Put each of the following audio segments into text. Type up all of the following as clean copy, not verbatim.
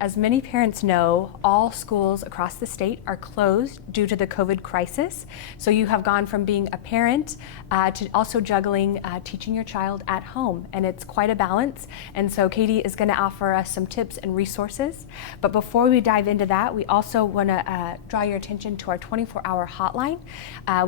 As many parents know, all schools across the state are closed due to the COVID crisis. So you have gone from being a parent to also juggling teaching your child at home, and it's quite a balance. And so Katie is going to offer us some tips and resources. But before we dive into that, we also want to draw your attention to our 24-hour hotline.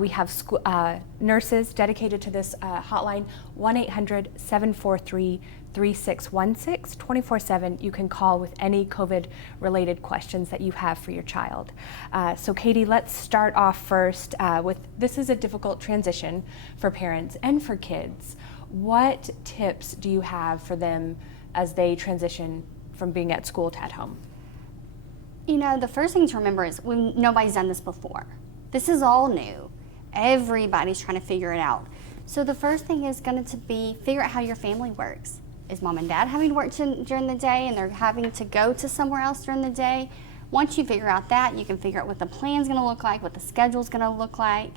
We have nurses dedicated to this hotline, 1-800-743-3616, 24/7. You can call with any COVID-related questions that you have for your child. So Katie, let's start off first with, this is a difficult transition for parents and for kids. What tips do you have for them as they transition from being at school to at home? You know, the first thing to remember is nobody's done this before. This is all new. Everybody's trying to figure it out. So the first thing is going to be figure out how your family works. Is mom and dad having to work during the day and they're having to go to somewhere else during the day? Once you figure out that, you can figure out what the plan's going to look like, what the schedule's going to look like.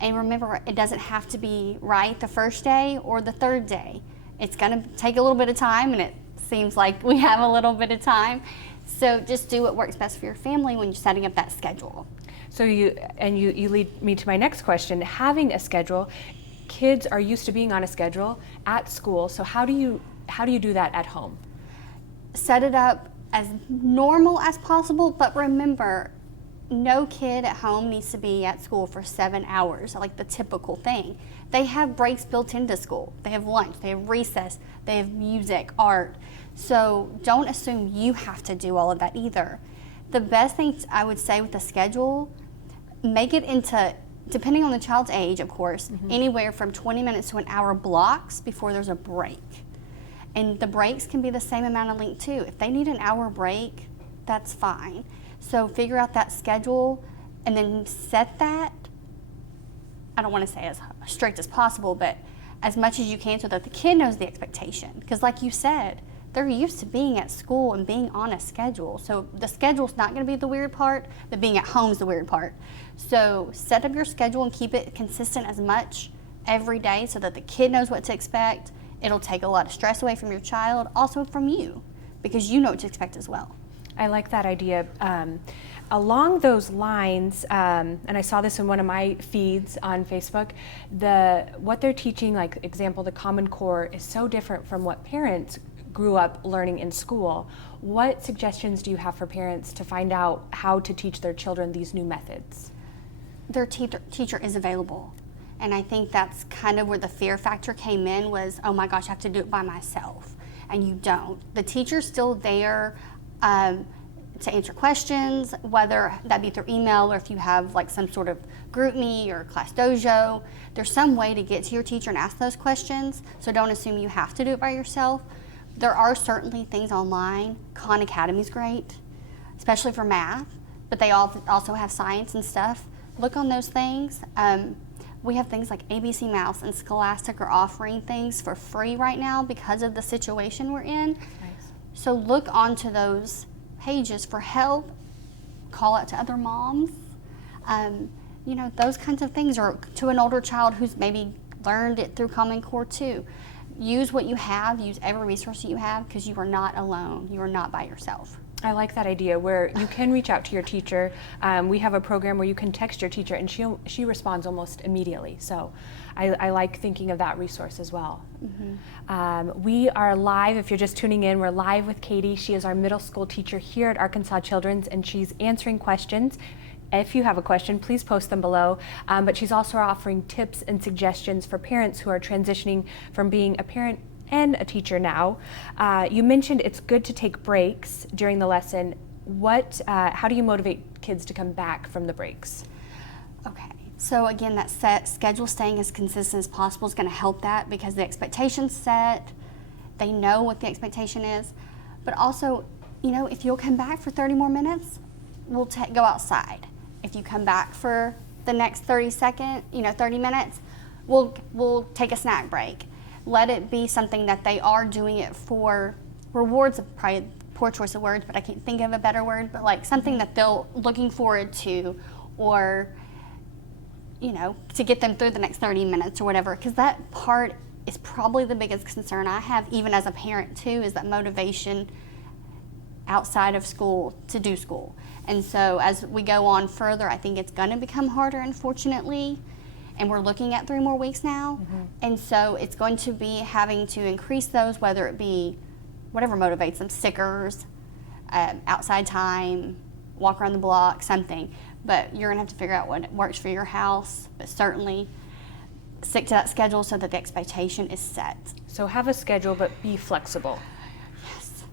And remember, it doesn't have to be right the first day or the third day. It's going to take a little bit of time, and it seems like we have a little bit of time. So just do what works best for your family when you're setting up that schedule. So you lead me to my next question. Having a schedule, kids are used to being on a schedule at school, so how do you do that at home? Set it up as normal as possible, but remember, no kid at home needs to be at school for 7 hours, like the typical thing. They have breaks built into school. They have lunch, they have recess, they have music, art. So don't assume you have to do all of that either. The best thing I would say with the schedule, make it into, depending on the child's age, of course, anywhere from 20 minutes to an hour blocks before there's a break. And the breaks can be the same amount of length too. If they need an hour break, that's fine. So figure out that schedule and then set that, I don't want to say as strict as possible, but as much as you can so that the kid knows the expectation. Because like you said, they're used to being at school and being on a schedule. So the schedule's not going to be the weird part, but being at home is the weird part. So set up your schedule and keep it consistent as much every day so that the kid knows what to expect. It'll take a lot of stress away from your child, also from you, because you know what to expect as well. I like that idea. Along those lines, and I saw this in one of my feeds on Facebook, what they're teaching, like example, the Common Core, is so different from what parents grew up learning in school. What suggestions do you have for parents to find out how to teach their children these new methods? Their teacher is available. And I think that's kind of where the fear factor came in was, oh my gosh, I have to do it by myself. And you don't. The teacher's still there to answer questions, whether that be through email or if you have like some sort of group me or class dojo. There's some way to get to your teacher and ask those questions, so don't assume you have to do it by yourself. There are certainly things online. Khan Academy's great, especially for math, but they also have science and stuff. Look on those things. We have things like ABC Mouse and Scholastic are offering things for free right now because of the situation we're in. Nice. So look onto those pages for help. Call out to other moms. You know, those kinds of things, or to an older child who's maybe learned it through Common Core too. Use what you have, use every resource that you have, because you are not alone. You are not by yourself. I like that idea where you can reach out to your teacher. We have a program where you can text your teacher and she responds almost immediately. So I like thinking of that resource as well. We are live, if you're just tuning in, we're live with Katie. She is our middle school teacher here at Arkansas Children's, and she's answering questions. If you have a question, please post them below. But she's also offering tips and suggestions for parents who are transitioning from being a parent and a teacher now. You mentioned it's good to take breaks during the lesson. How do you motivate kids to come back from the breaks? Okay, so again, that set schedule staying as consistent as possible is going to help that, because the expectation's set, they know what the expectation is. But also, you know, if you'll come back for 30 more minutes, we'll go outside. If you come back for the next 30 minutes, we'll take a snack break. Let it be something that they are doing it for. Rewards, probably a poor choice of words, but I can't think of a better word, but like something that they're looking forward to, or, you know, to get them through the next 30 minutes or whatever, because that part is probably the biggest concern I have, even as a parent too, is that motivation outside of school to do school. And so as we go on further, I think it's going to become harder, unfortunately. And we're looking at 3 more weeks now. And so it's going to be having to increase those, whether it be whatever motivates them, stickers, outside time, walk around the block, something. But you're going to have to figure out what works for your house, but certainly stick to that schedule so that the expectation is set. So have a schedule, but be flexible. Yes.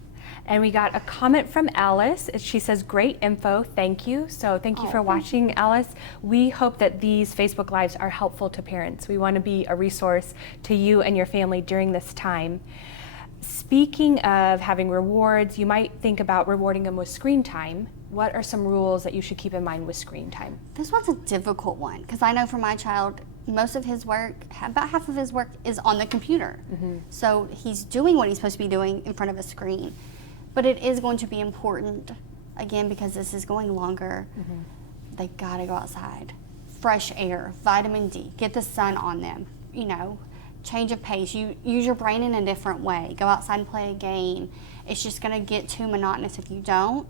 And we got a comment from Alice. She says, great info, thank you. So thank you for watching, Alice. We hope that these Facebook Lives are helpful to parents. We want to be a resource to you and your family during this time. Speaking of having rewards, you might think about rewarding them with screen time. What are some rules that you should keep in mind with screen time? This one's a difficult one because I know for my child, most of his work, about half of his work is on the computer. So he's doing what he's supposed to be doing in front of a screen. But it is going to be important, again, because this is going longer. They gotta go outside. Fresh air, vitamin D, get the sun on them, you know, change of pace. You use your brain in a different way. Go outside and play a game. It's just gonna get too monotonous if you don't.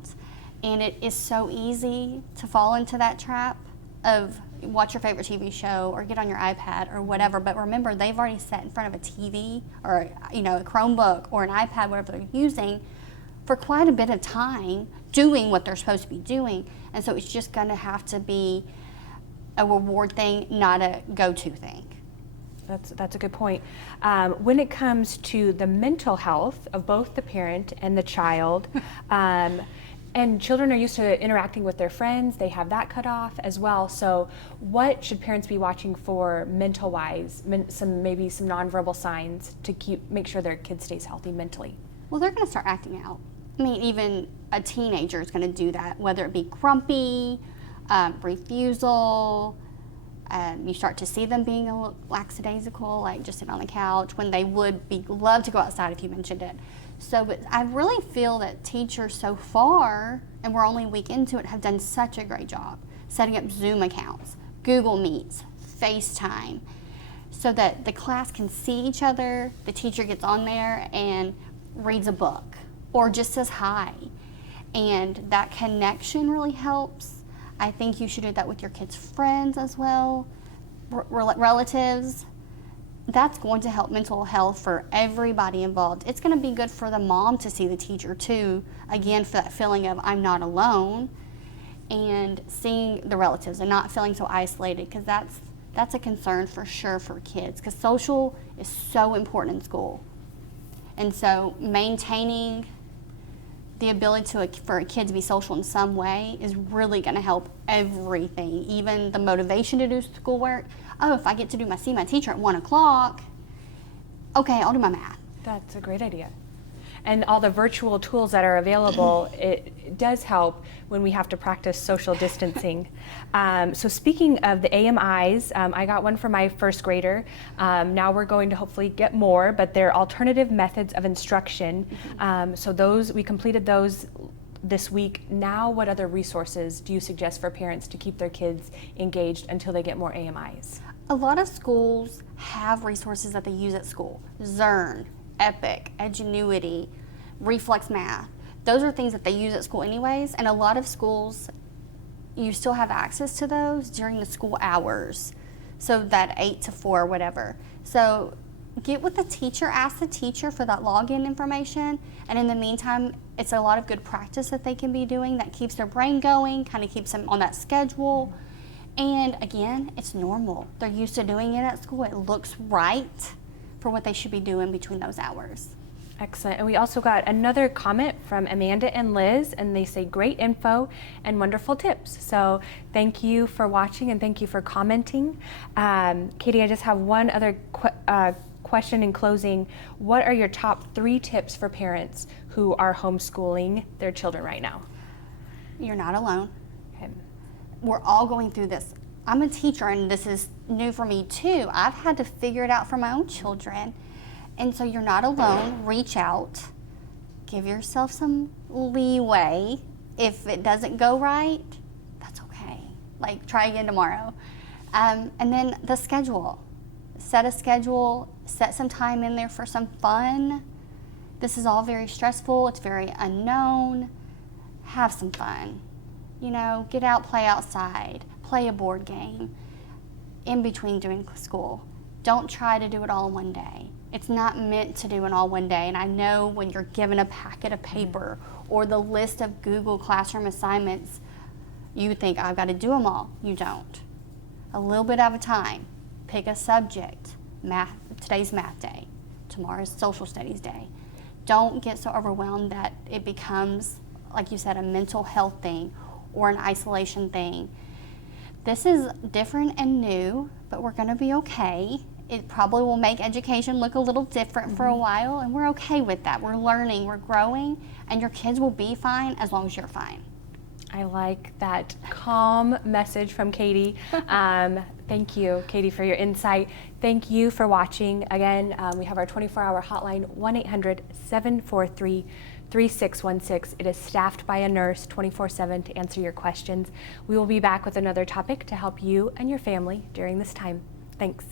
And it is so easy to fall into that trap of watch your favorite TV show or get on your iPad or whatever. But remember, they've already sat in front of a TV or, you know, a Chromebook or an iPad, whatever they're using, for quite a bit of time doing what they're supposed to be doing. And so it's just going to have to be a reward thing, not a go-to thing. That's a good point. When it comes to the mental health of both the parent and the child, and children are used to interacting with their friends, they have that cut off as well. So what should parents be watching for mental-wise, maybe some nonverbal signs to make sure their kid stays healthy mentally? Well, they're going to start acting out. I mean, even a teenager is going to do that, whether it be grumpy, refusal. You start to see them being a little lackadaisical, like just sitting on the couch, when they would love to go outside if you mentioned it. So, but I really feel that teachers so far, and we're only a week into it, have done such a great job setting up Zoom accounts, Google Meets, FaceTime, so that the class can see each other, the teacher gets on there and reads a book or just says hi. And that connection really helps. I think you should do that with your kids' friends as well, relatives. That's going to help mental health for everybody involved. It's going to be good for the mom to see the teacher too, again, for that feeling of I'm not alone, and seeing the relatives and not feeling so isolated, because that's a concern for sure for kids, because social is so important in school. And so maintaining the ability for a kid to be social in some way is really going to help everything, even the motivation to do schoolwork. Oh, if I get to see my teacher at 1 o'clock, okay, I'll do my math. That's a great idea. And all the virtual tools that are available, it does help when we have to practice social distancing. So speaking of the AMIs, I got one for my first grader. Now we're going to hopefully get more, but they're alternative methods of instruction. So we completed those this week. Now what other resources do you suggest for parents to keep their kids engaged until they get more AMIs? A lot of schools have resources that they use at school. Zern, Epic, Edgenuity, Reflex Math. Those are things that they use at school anyways, and a lot of schools, you still have access to those during the school hours, so that 8 to 4, whatever. So get with the teacher, ask the teacher for that login information, and in the meantime, it's a lot of good practice that they can be doing that keeps their brain going, kind of keeps them on that schedule. And again, it's normal. They're used to doing it at school. It looks right for what they should be doing between those hours. Excellent. And we also got another comment from Amanda and Liz, and they say great info and wonderful tips. So thank you for watching and thank you for commenting. Katie, I just have one other question in closing. What are your top 3 tips for parents who are homeschooling their children right now? You're not alone. Okay. We're all going through this. I'm a teacher, and this is new for me too. I've had to figure it out for my own children. And so you're not alone. Reach out. Give yourself some leeway. If it doesn't go right, that's okay. Like, try again tomorrow. And then the schedule. Set a schedule. Set some time in there for some fun. This is all very stressful. It's very unknown. Have some fun. You know, get out, play outside, play a board game in between doing school. Don't try to do it all in one day. It's not meant to do it all one day. And I know when you're given a packet of paper or the list of Google Classroom assignments, you think, I've got to do them all. You don't. A little bit at a time. Pick a subject. Math. Today's math day. Tomorrow's social studies day. Don't get so overwhelmed that it becomes, like you said, a mental health thing or an isolation thing. This is different and new, but we're going to be okay. It probably will make education look a little different for a while, and we're okay with that. We're learning, we're growing, and your kids will be fine as long as you're fine. I like that calm message from Katie. Thank you, Katie, for your insight. Thank you for watching. Again, we have our 24-hour hotline, 1-800-743-3616. It is staffed by a nurse 24/7 to answer your questions. We will be back with another topic to help you and your family during this time. Thanks.